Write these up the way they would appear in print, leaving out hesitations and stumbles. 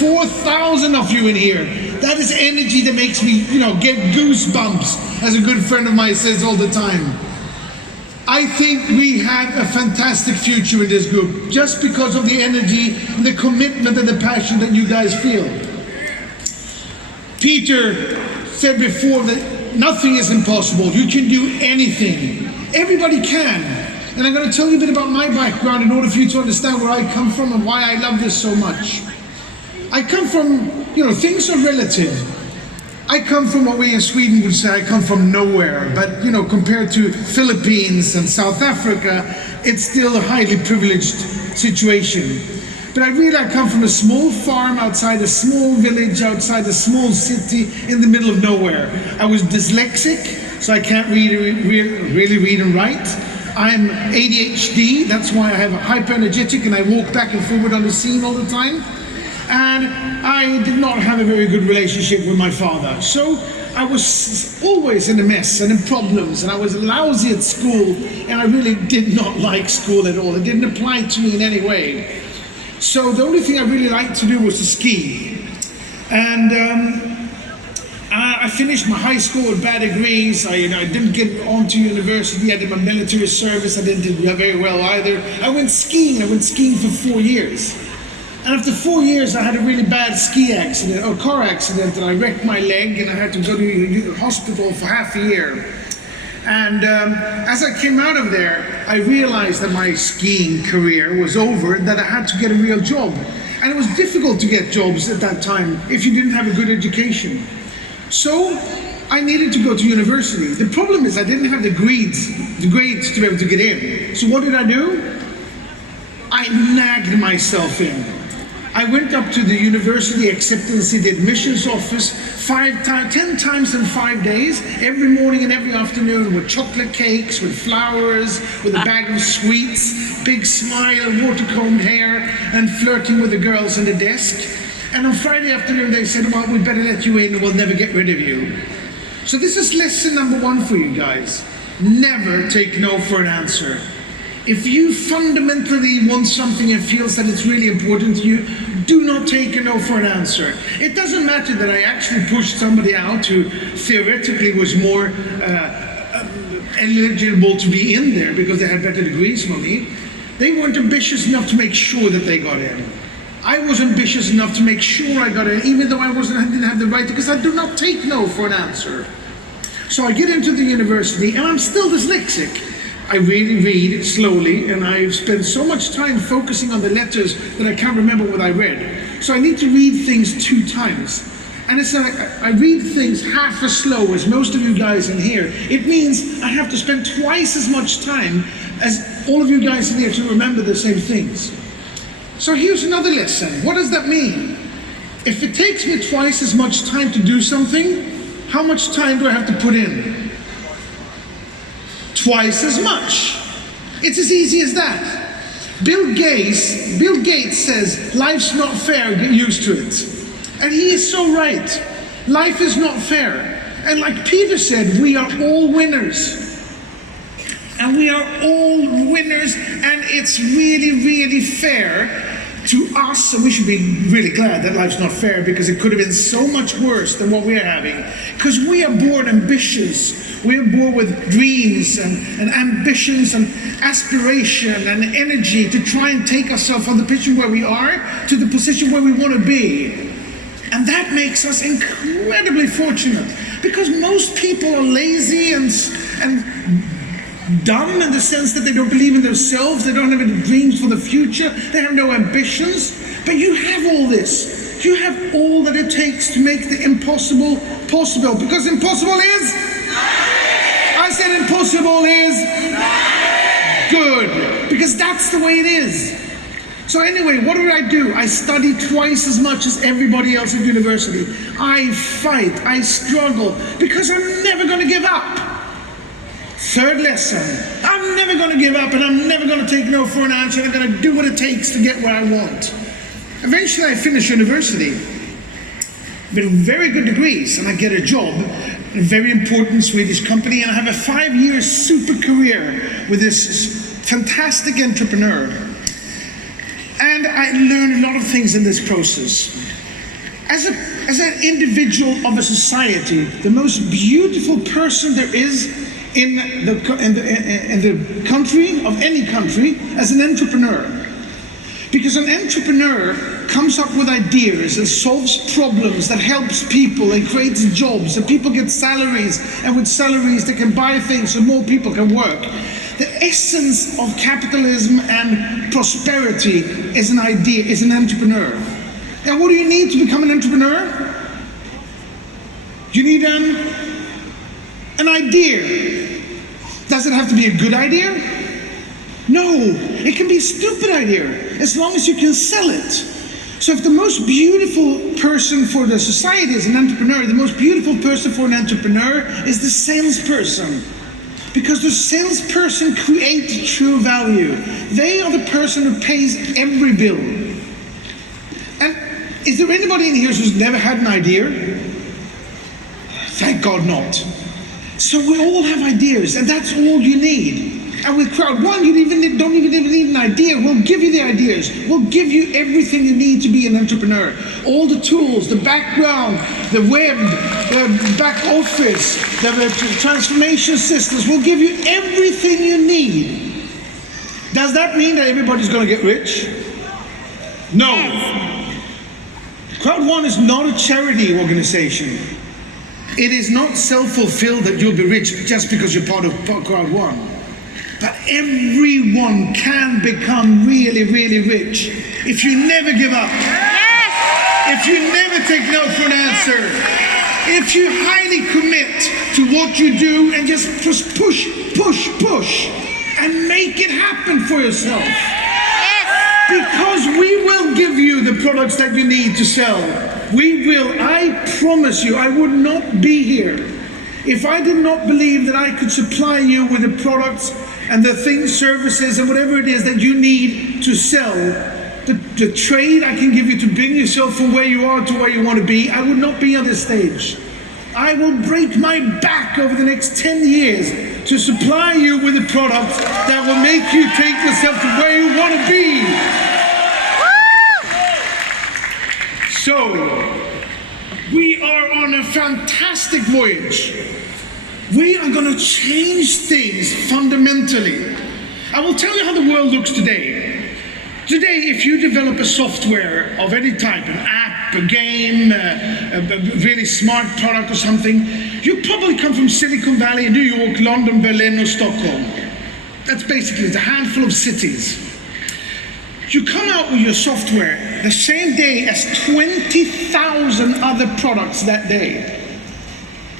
4,000 of you in here. That is energy that makes me, get goosebumps, as a good friend of mine says all the time. I think we have a fantastic future in this group, just because of the energy and the commitment and the passion that you guys feel. Peter said before that nothing is impossible. You can do anything. Everybody can. And I'm going to tell you a bit about my background in order for you to understand where I come from and why I love this so much. I come from, things are relative. I come from what we in Sweden would say, I come from nowhere. But, compared to Philippines and South Africa, it's still a highly privileged situation. But I come from a small farm outside a small village, outside a small city in the middle of nowhere. I was dyslexic, so I can't really read and write. I'm ADHD, that's why I have a hyper-energetic and I walk back and forward on the scene all the time. And I did not have a very good relationship with my father. So I was always in a mess and in problems, and I was lousy at school, and I really did not like school at all. It didn't apply to me in any way. So the only thing I really liked to do was to ski. And I finished my high school with bad degrees. I didn't get on to university. I did my military service. I didn't do very well either. I went skiing for 4 years. And after 4 years, I had a really bad car accident, and I wrecked my leg, and I had to go to the hospital for half a year. And as I came out of there, I realized that my skiing career was over, and that I had to get a real job. And it was difficult to get jobs at that time if you didn't have a good education. So I needed to go to university. The problem is I didn't have the grades to be able to get in. So what did I do? I nagged myself in. I went up to the university acceptance, the admissions office 10 times in 5 days, every morning and every afternoon, with chocolate cakes, with flowers, with a bag of sweets, big smile, water-combed hair, and flirting with the girls on the desk. And on Friday afternoon they said, well, we better let you in and we'll never get rid of you. So this is lesson number 1 for you guys. Never take no for an answer. If you fundamentally want something and feels that it's really important to you, do not take a no for an answer. It doesn't matter that I actually pushed somebody out who theoretically was more eligible to be in there because they had better degrees than me. They weren't ambitious enough to make sure that they got in. I was ambitious enough to make sure I got in, even though I didn't have the right, because I do not take no for an answer. So I get into the university, and I'm still dyslexic. I really read slowly, and I've spent so much time focusing on the letters that I can't remember what I read. So I need to read things 2 times. And it's like I read things half as slow as most of you guys in here. It means I have to spend twice as much time as all of you guys in here to remember the same things. So here's another lesson. What does that mean? If it takes me twice as much time to do something, how much time do I have to put in? Twice as much. It's as easy as that. Bill Gates says, life's not fair, get used to it. And he is so right. Life is not fair. And like Peter said, we are all winners. And we are all winners, and it's really, really fair to us, and we should be really glad that life's not fair, because it could have been so much worse than what we're having. Because we are born ambitious. We are born with dreams and ambitions and aspiration and energy to try and take ourselves from the position where we are to the position where we want to be. And that makes us incredibly fortunate, because most people are lazy and dumb in the sense that they don't believe in themselves, they don't have any dreams for the future, they have no ambitions. But you have all this. You have all that it takes to make the impossible possible, because impossible is? I said impossible is? Good, because that's the way it is. So anyway, what do? I study twice as much as everybody else at university. I fight, I struggle, because I'm never going to give up. Third lesson, I'm never going to give up, and I'm never going to take no for an answer. I'm going to do what it takes to get where I want. Eventually I finish university with very good degrees, and I get a job in a very important Swedish company, and I have a 5-year super career with this fantastic entrepreneur. And I learned a lot of things in this process. As an individual of a society, the most beautiful person there is in the country, of any country, as an entrepreneur. Because an entrepreneur comes up with ideas and solves problems that helps people and creates jobs, and people get salaries, and with salaries they can buy things so more people can work. The essence of capitalism and prosperity is an idea, is an entrepreneur. And what do you need to become an entrepreneur? You need an idea. Does it have to be a good idea? No, it can be a stupid idea, as long as you can sell it. So if the most beautiful person for the society is an entrepreneur, the most beautiful person for an entrepreneur is the salesperson. Because the salesperson creates true value. They are the person who pays every bill. And is there anybody in here who's never had an idea? Thank God not. So we all have ideas, and that's all you need. And with Crowd1, you don't even need an idea. We'll give you the ideas. We'll give you everything you need to be an entrepreneur. All the tools, the background, the web, the back office, the transformation systems. We'll give you everything you need. Does that mean that everybody's going to get rich? No. Crowd1 is not a charity organization. It is not self-fulfilled that you'll be rich just because you're part of Crowd1. But everyone can become really, really rich if you never give up. Yes! If you never take no for an answer. If you highly commit to what you do and just push, and make it happen for yourself. Yes! Because we will give you the products that you need to sell. We will. I promise you, I would not be here if I did not believe that I could supply you with the products and the things, services, and whatever it is that you need to sell. The trade I can give you to bring yourself from where you are to where you want to be. I would not be on this stage. I will break my back over the next 10 years to supply you with the products that will make you take yourself to where you want to be. So, we are on a fantastic voyage. We are going to change things fundamentally. I will tell you how the world looks today. Today, if you develop a software of any type, an app, a game, a really smart product or something, you probably come from Silicon Valley, New York, London, Berlin, or Stockholm. That's basically it's a handful of cities. You come out with your software the same day as 20,000 other products that day.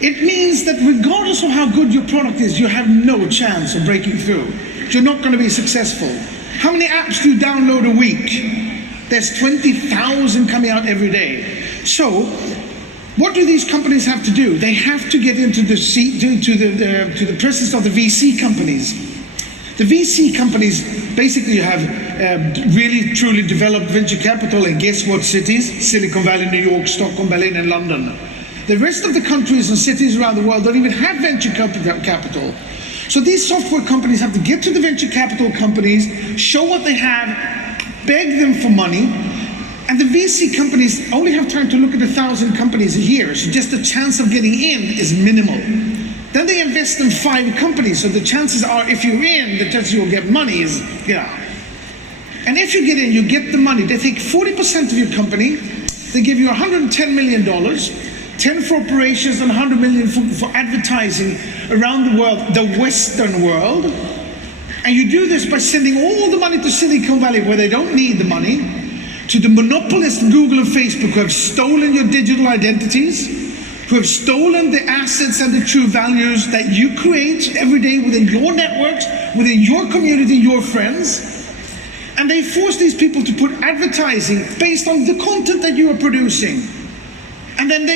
It means that regardless of how good your product is, you have no chance of breaking through. You're not going to be successful. How many apps do you download a week? There's 20,000 coming out every day. So, what do these companies have to do? They have to get into the presence of the VC companies. The VC companies, basically you have really truly developed venture capital in guess what cities? Silicon Valley, New York, Stockholm, Berlin, and London. The rest of the countries and cities around the world don't even have venture capital. So these software companies have to get to the venture capital companies, show what they have, beg them for money, and the VC companies only have time to look at 1,000 companies a year, so just the chance of getting in is minimal. Then they invest in 5 companies, so the chances are if you're in, the chances you'll get money is, And if you get in, you get the money. They take 40% of your company, they give you $110 million, 10 for operations and 100 million for advertising around the world, the Western world. And you do this by sending all the money to Silicon Valley where they don't need the money, to the monopolist Google and Facebook who have stolen your digital identities, who have stolen the assets and the true values that you create every day within your networks, within your community, your friends. And they force these people to put advertising based on the content that you are producing. And then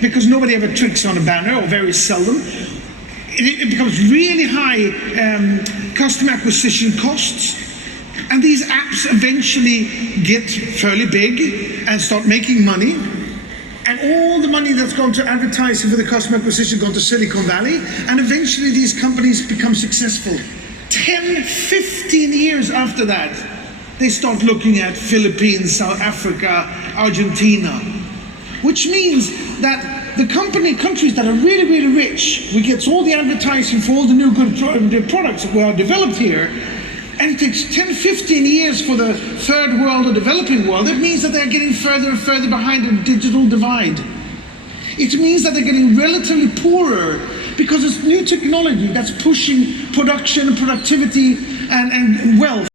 because nobody ever tricks on a banner, or very seldom, it becomes really high customer acquisition costs. And these apps eventually get fairly big and start making money. And all the money that's gone to advertising for the customer acquisition gone to Silicon Valley. And eventually these companies become successful. 10, 15 years after that, they start looking at Philippines, South Africa, Argentina. which means that the countries that are really, really rich, we get all the advertising for all the new good products that were developed here, and it takes 10, 15 years for the third world or developing world. It means that they're getting further and further behind the digital divide. It means that they're getting relatively poorer because it's new technology that's pushing production and productivity and wealth.